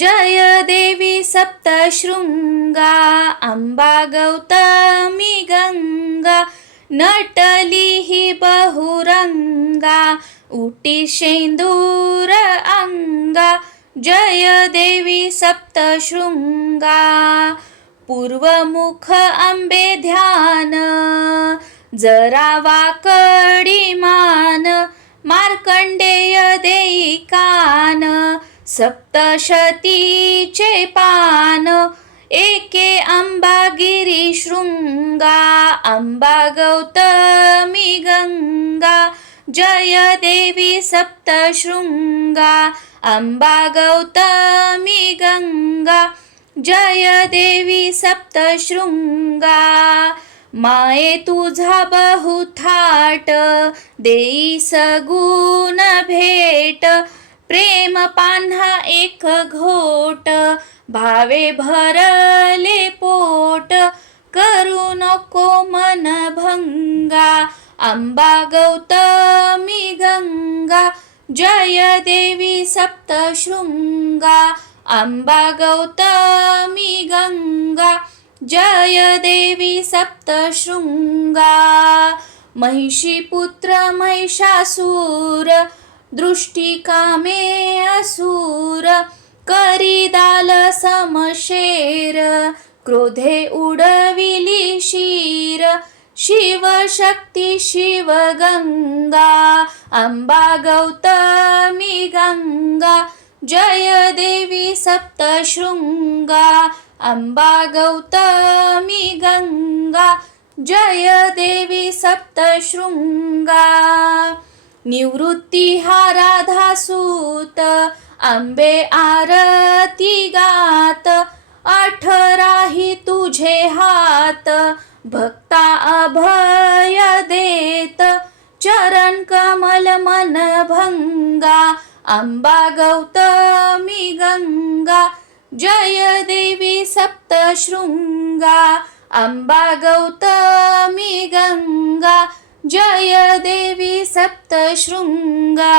जय देवी सप्तशृङ्गा अम्बा गौतमी गङ्गा नटली हि बहुरङ्गा उटी शेंदूर अंगा जय देवी सप्तशृङ्गा पूर्वमुख आंबे ध्यान जरा वाकडी मान मार्कंडेय देई कान सप्तशतीचे पान एके अंबागिरी शृंगा अंबा गौतमी गंगा जय देवी सप्तशृंगा अंबा गौतमी गंगा जय देवी सप्तशृंगा माये तुझा बहुथाट देई सगुण भेट पान्हा एक घोट भावे भरले पोट. करू नको मन भंगा अंबा गौतमी गंगा. जय देवी सप्तशृंगा अंबा गौतमी गंगा. जय देवी सप्तशृंगा. महिषीपुत्र महिषासूर दृष्टिकामे सूर करी दाल समशेर क्रोधे उडविली शिर. शिवशक्ती शिवगंगा अंबा गौतमी गंगा. जय देवी सप्तशृंगा अंबा गौतमी गंगा. जय देवी सप्तशृंगा. निवृत्ती हा राधासूत आंबे आरती गात अठराही तुझे हात भक्ता अभय देत चरण कमल मन भंगा अंबा गौतमी गंगा जय देवी सप्तशृंगा अंबा गौतमी गंगा जय देवी सप्तशृङ्गा।